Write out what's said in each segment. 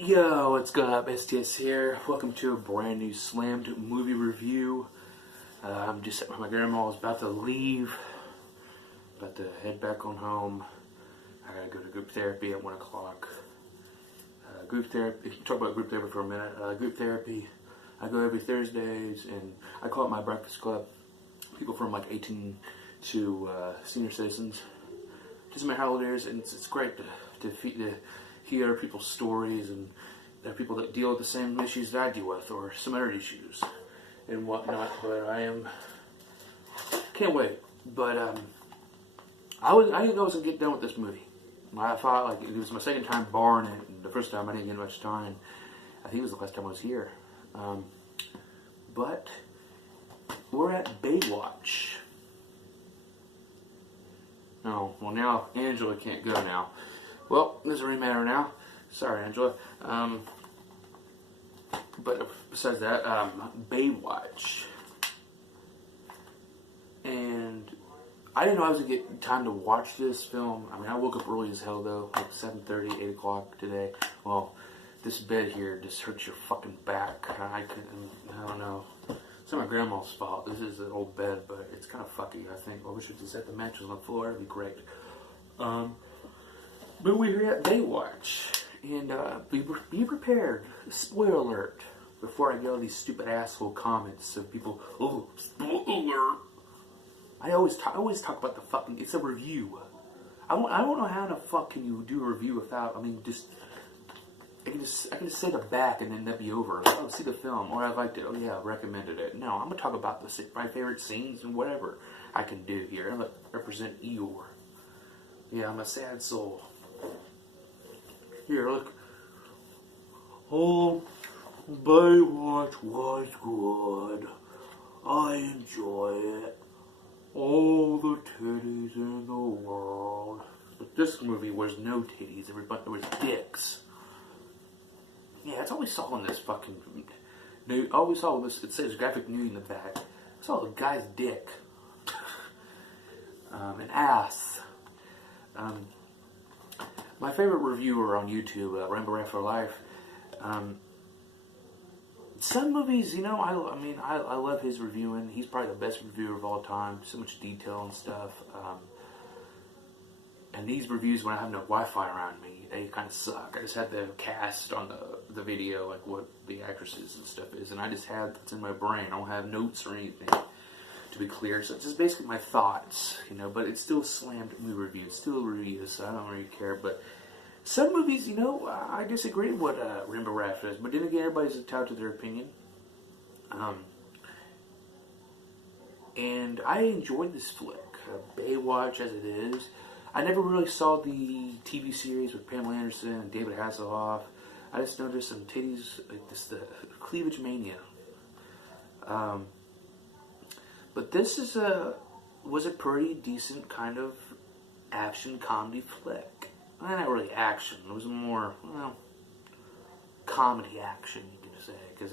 Yo, what's good up? STS here. Welcome to a brand new slammed movie review. I'm just at my grandma was about to leave, about to head back on home. I gotta go to group therapy at 1 o'clock. Group therapy, talk about group therapy for a minute. Group therapy, I go every Thursdays, and I call it my breakfast club. People from like 18 to senior citizens. Doesn't matter how old it is, and it's great to hear people's stories, and there are people that deal with the same issues that I deal with, or some other issues and whatnot. But can't wait. But I didn't know I was gonna get done with this movie. I thought like it was my second time barring it, and the first time I didn't get much time. I think it was the last time I was here. But we're at Baywatch. Oh, well now Angela can't go now. Well, it doesn't really matter now. Sorry, Angela. But besides that, Baywatch. And I didn't know I was going to get time to watch this film. I mean, I woke up early as hell, though. Like 7:30, 8 o'clock today. Well, this bed here just hurts your fucking back. I don't know. It's not my grandma's fault. This is an old bed, but it's kind of fucky, I think. I wish we could set the mattress on the floor. That'd be great. But we're here at Baywatch, and be prepared. Spoiler alert! Before I get all these stupid asshole comments of people, oh, spoiler alert! I always talk about the fucking. It's a review. I don't know how the fuck can you do a review without. I mean, I can just say the back and then that'd be over. Like, oh, see the film, or I liked it. Oh yeah, I recommended it. No, I'm gonna talk about my favorite scenes and whatever I can do here. I'm gonna represent Eeyore. Yeah, I'm a sad soul. Here, look. Oh, Baywatch was good. I enjoy it. All the titties in the world. But this movie was no titties, everybody. There was dicks. Yeah, that's all we saw in this fucking. All we saw was it says graphic news in the back. I saw the guy's dick. An ass. My favorite reviewer on YouTube, Rainbow Rat for Life. Some movies, you know, I love his reviewing. He's probably the best reviewer of all time. So much detail and stuff. And these reviews, when I have no Wi-Fi around me, they kind of suck. I just had the cast on the video, like what the actresses and stuff is, and I just have what's in my brain. I don't have notes or anything, to be clear. So it's just basically my thoughts, you know. But it's still slammed movie review. It's still a review, so I don't really care. But some movies, you know, I disagree with what Rainbow Rat says. But then again, everybody's entitled to their opinion. And I enjoyed this flick, Baywatch as it is. I never really saw the TV series with Pamela Anderson and David Hasselhoff. I just noticed some titties, like this, the cleavage mania. But this was a pretty decent kind of action comedy flick. Well, not really action. It was more, well, comedy action, you can say. Because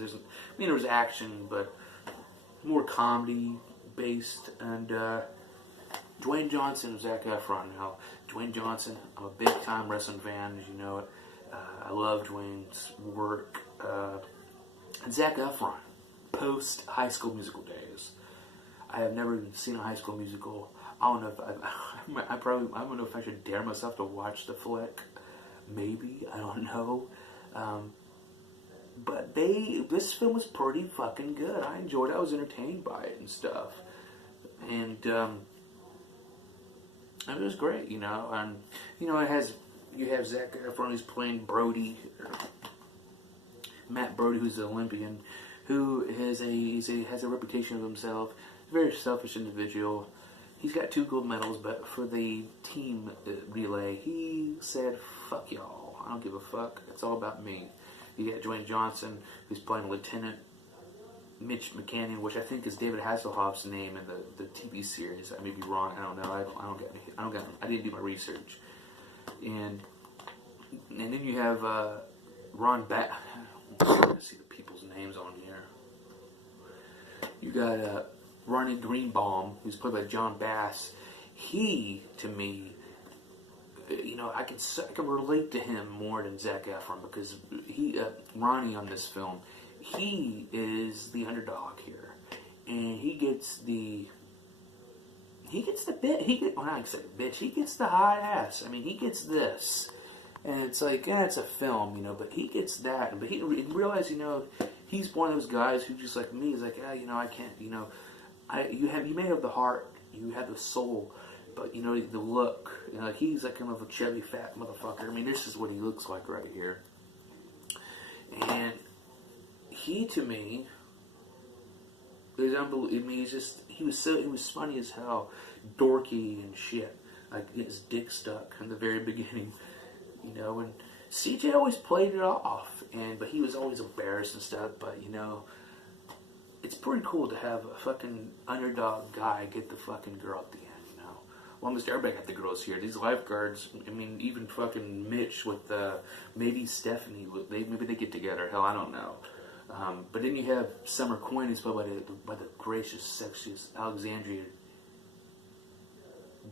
there was action, but more comedy based. And Dwayne Johnson and Zac Efron. Now, Dwayne Johnson, I'm a big time wrestling fan, as you know it. I love Dwayne's work. And Zac Efron, post High School Musical days. I have never seen a High School Musical. I don't know if I don't know if I should dare myself to watch the flick. Maybe, I don't know. But this film was pretty fucking good. I enjoyed it. I was entertained by it and stuff. And it was great, you know. And you know, you have Zac Efron who's playing Brody, Matt Brody, who's an Olympian, who has a reputation of himself. He's a very selfish individual. He's got 2 gold medals, but for the team relay, he said, "Fuck y'all. I don't give a fuck. It's all about me." You got Dwayne Johnson, who's playing Lieutenant Mitch Buchannon, which I think is David Hasselhoff's name in the TV series. I may be wrong. I don't know. I didn't do my research. And then you have Ron Bass. I see the people's names on here. You got Ronnie Greenbaum, who's played by Jon Bass. He, to me, I can relate to him more than Zac Efron because Ronnie on this film, he is the underdog here, and he gets the bit. Well, I say bitch. He gets the hot ass. I mean, he gets this, and it's like, yeah, it's a film, but he gets that. But he realized, he's one of those guys who just like me is like, I can't, you may have the heart, you have the soul, but the look, he's like kind of a chubby fat motherfucker. I mean, this is what he looks like right here, and he to me. It was unbelievable. I mean, he was funny as hell, dorky and shit. Like his dick stuck in the very beginning, And CJ always played it off, but he was always embarrassed and stuff. But it's pretty cool to have a fucking underdog guy get the fucking girl at the end. Well, almost everybody got the girls here. These lifeguards. I mean, even fucking Mitch with maybe Stephanie. Maybe they get together. Hell, I don't know. But then you have Summer Quinn, who's played by the gracious, sexiest Alexandra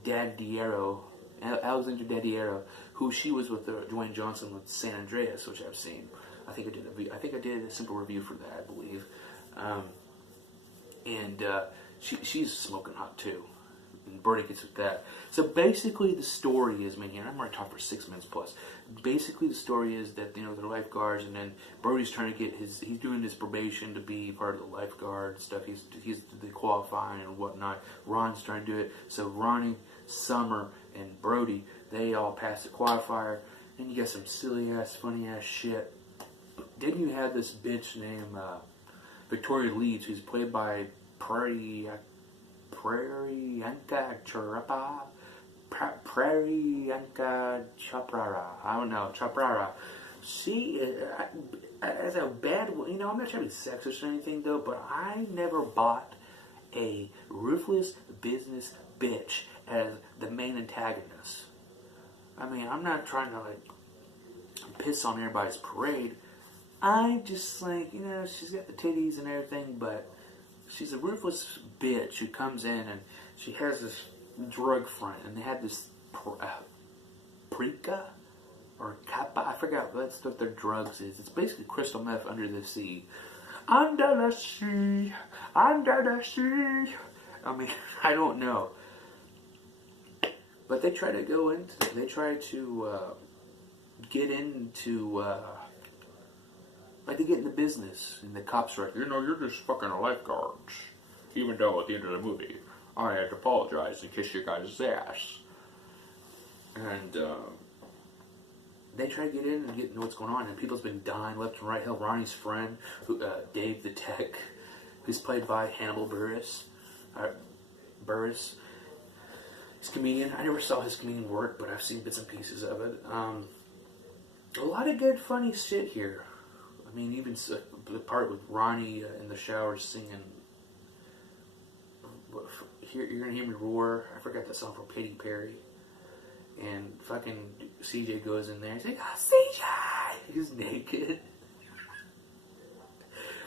Daddario, who she was with Dwayne Johnson with San Andreas, which I've seen. I think I did a simple review for that, I believe. She's smoking hot too. And Bernie gets with that. So basically, the story is, man, I'm already talking for 6 minutes plus. Basically, the story is that they're lifeguards, and then Brody's trying to get he's doing this probation to be part of the lifeguard stuff. He's the qualifying and whatnot. Ron's trying to do it. So Ronnie, Summer, and Brody, they all pass the qualifier. And you got some silly ass, funny ass shit. Then you have this bitch named Victoria Leeds, who's played by Priyanka Chopra. Priyanka Chopra. I don't know. Chopra. She as a bad, I'm not trying to be sexist or anything though, but I never bought a ruthless business bitch as the main antagonist. I mean, I'm not trying to piss on everybody's parade. I just she's got the titties and everything, but she's a ruthless bitch who comes in and she has this drug front, and they had this Prika or Kappa. I forgot what their drugs is. It's basically crystal meth under the sea. Under the sea, under the sea. I mean, I don't know, but they try to go into. They try to get into. Like they get in the business, and the cops are like, you're just fucking lifeguards. Even though at the end of the movie, I had to apologize and kiss your guys' ass. And they try to get in and know what's going on, and people's been dying left and right. Hell, Ronnie's friend, Dave the Tech, who's played by Hannibal Buress. He's a comedian. I never saw his comedian work, but I've seen bits and pieces of it. A lot of good, funny shit here. I mean, even the part with Ronnie in the shower singing. You're gonna hear me roar. I forgot that song from Katy Perry. And fucking CJ goes in there. He's like, "Oh, CJ!" He's naked.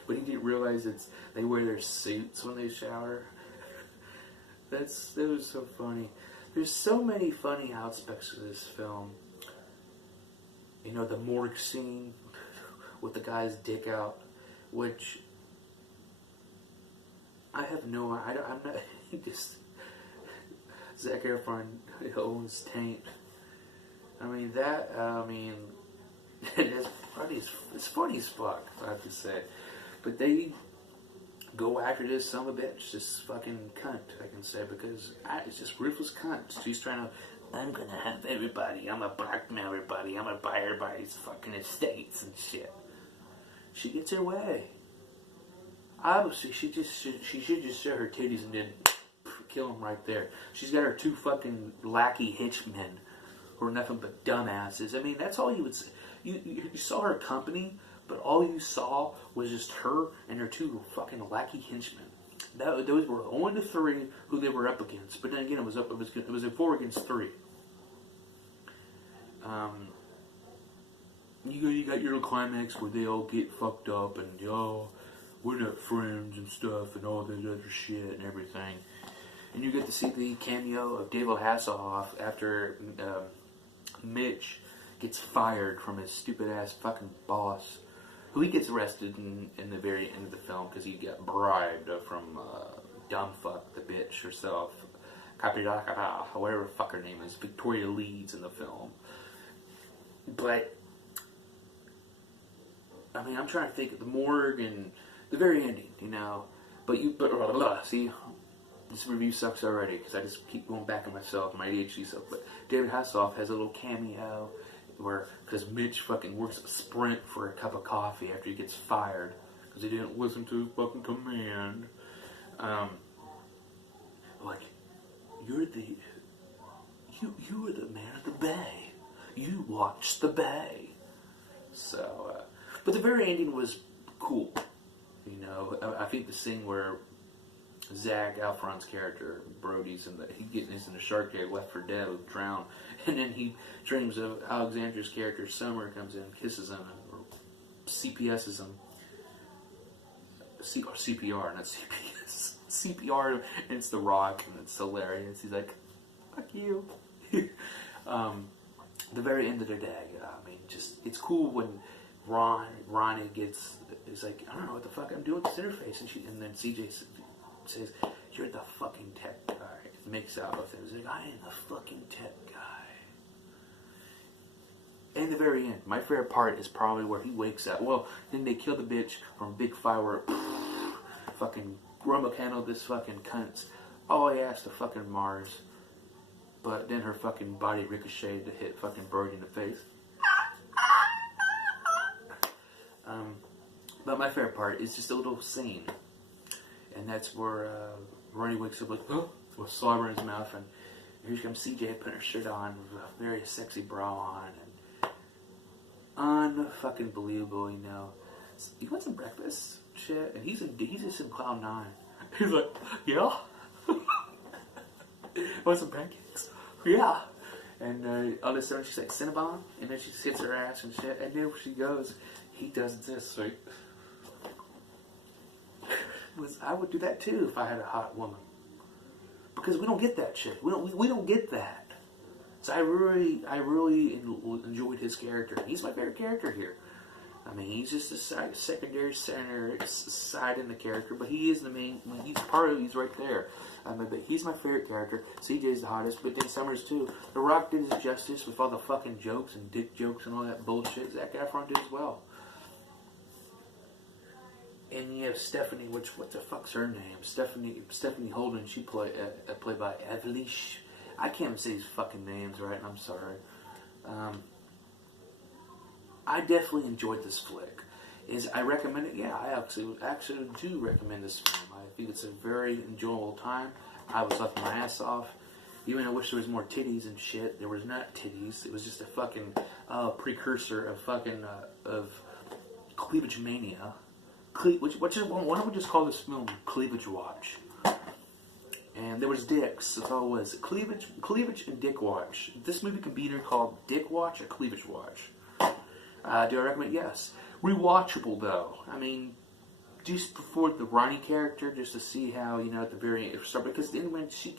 But he didn't realize they wear their suits when they shower. That was so funny. There's so many funny aspects of this film. The morgue scene with the guy's dick out, which I have no. I'm not. Just Zac Efron owns taint. I mean that. It's funny. It's funny as fuck. I have to say, but they go after this son of a bitch, this fucking cunt. I can say because it's just ruthless cunt. She's trying to. I'm gonna have everybody. I'm gonna blackmail everybody. I'm gonna buy everybody's fucking estates and shit. She gets her way. Obviously, she should just show her titties and then kill him right there. She's got her two fucking lackey hitchmen who are nothing but dumbasses. I mean, that's all you would say. You saw her company, but all you saw was just her and her two fucking lackey henchmen. Those were only the three who they were up against. But then again, it was a 4 against 3. You got your little climax where they all get fucked up and we're not friends and stuff and all that other shit and everything. And you get to see the cameo of David Hasselhoff after Mitch gets fired from his stupid ass fucking boss, who he gets arrested in the very end of the film because he got bribed from dumb fuck the bitch herself, Capidacada, whatever the fuck her name is, Victoria Leeds in the film. But I mean, I'm trying to think of the morgue and the very ending, you know. But see, this review sucks already because I just keep going back on myself, my ADHD stuff. But David Hasselhoff has a little cameo where, because Mitch fucking works a sprint for a cup of coffee after he gets fired because he didn't listen to his fucking command. Like, you were the man of the bay. You watched the bay. So, but the very ending was cool. You know, I think the scene where Zac Efron's character, Brody's in the shark cave, left for dead, drowned, and then he dreams of Alexandra's character, Summer, comes in, kisses him, or CPS's him, or CPR, not CPS, CPR, and it's The Rock, and it's hilarious. He's like, "Fuck you." The very end of the day, I mean, just it's cool when Ronnie is like, I don't know what the fuck I'm doing with this interface, and then CJ says, "You're the fucking tech guy." It makes out with him. He's like, "I am the fucking tech guy." And the very end, my favorite part is probably where he wakes up. Well, then they kill the bitch from big firework. Fucking Rohrbach handle this fucking cunt. Oh, he asked to fucking Mars. But then her fucking body ricocheted to hit fucking Brody in the face. But my favorite part is just a little scene. And that's where Ronnie wakes up like, huh? With slobber in his mouth. And here comes CJ putting her shirt on with a very sexy bra on. And unfucking believable, you know. You want some breakfast? Shit. And he's just in cloud nine. He's like, yeah? Want some pancakes? Yeah. And all of a sudden she's like, Cinnabon? And then she hits her ass and shit. And then when she goes, he does this, right? I would do that too if I had a hot woman. Because we don't get that shit. We don't get that. So I really enjoyed his character. He's my favorite character here. I mean, he's just a secondary center side in the character, but he is the main. He's part of. He's right there. But he's my favorite character. CJ's the hottest, but then Summers too. The Rock did his justice with all the fucking jokes and dick jokes and all that bullshit. Zac Efron did as well. And you have Stephanie, what the fuck's her name? Stephanie Holden. She played by Evelish. I can't even say these fucking names right. I'm sorry. I definitely enjoyed this flick. I recommend it? Yeah, I actually do recommend this film. I think it's a very enjoyable time. I was laughing my ass off. Even I wish there was more titties and shit. There was not titties. It was just a fucking precursor of fucking of cleavage mania. Why don't we just call this film Cleavage Watch? And there was dicks. That's all it was. Cleavage and Dick Watch. This movie can be either called Dick Watch or Cleavage Watch. Do I recommend? Yes. Rewatchable though. I mean, just before the Ronnie character, just to see how, you know, at the very end, because then when she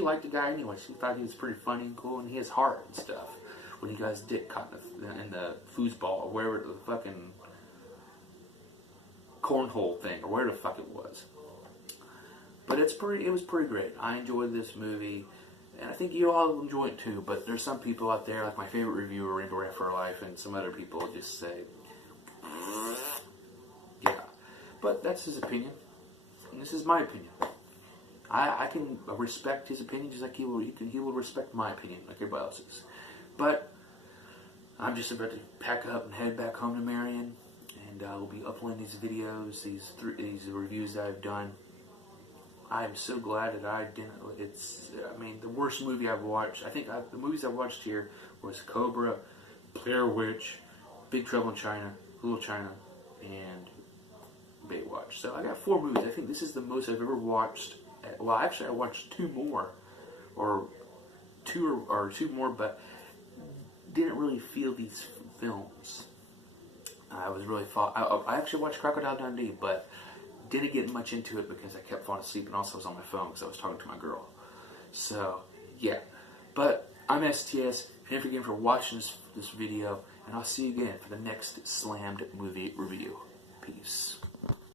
liked the guy anyway. She thought he was pretty funny and cool, and he has heart and stuff. When he got his dick caught in the foosball or wherever the fucking cornhole thing or whatever the fuck it was. But it was pretty great. I enjoyed this movie, and I think you all enjoy it too. But there's some people out there, like my favorite reviewer, Rainbow Rat for Life, and some other people just say, yeah. But that's his opinion, and this is my opinion. I can respect his opinion just like he will respect my opinion, like everybody else's. But I'm just about to pack up and head back home to Marion. And we'll be uploading these videos, these reviews that I've done. I'm so glad that I didn't. The worst movie I've watched. I think the movies I've watched here was Cobra, Blair Witch, Big Trouble in China, Little China, and Baywatch. So I got 4 movies. I think this is the most I've ever watched. Well, actually, I watched 2 more, or two more, but didn't really feel these films. I actually watched Crocodile Dundee, but didn't get much into it because I kept falling asleep, and also I was on my phone because I was talking to my girl. So, yeah. But I'm STS. If Thank you again for watching this video, and I'll see you again for the next Slammed movie review.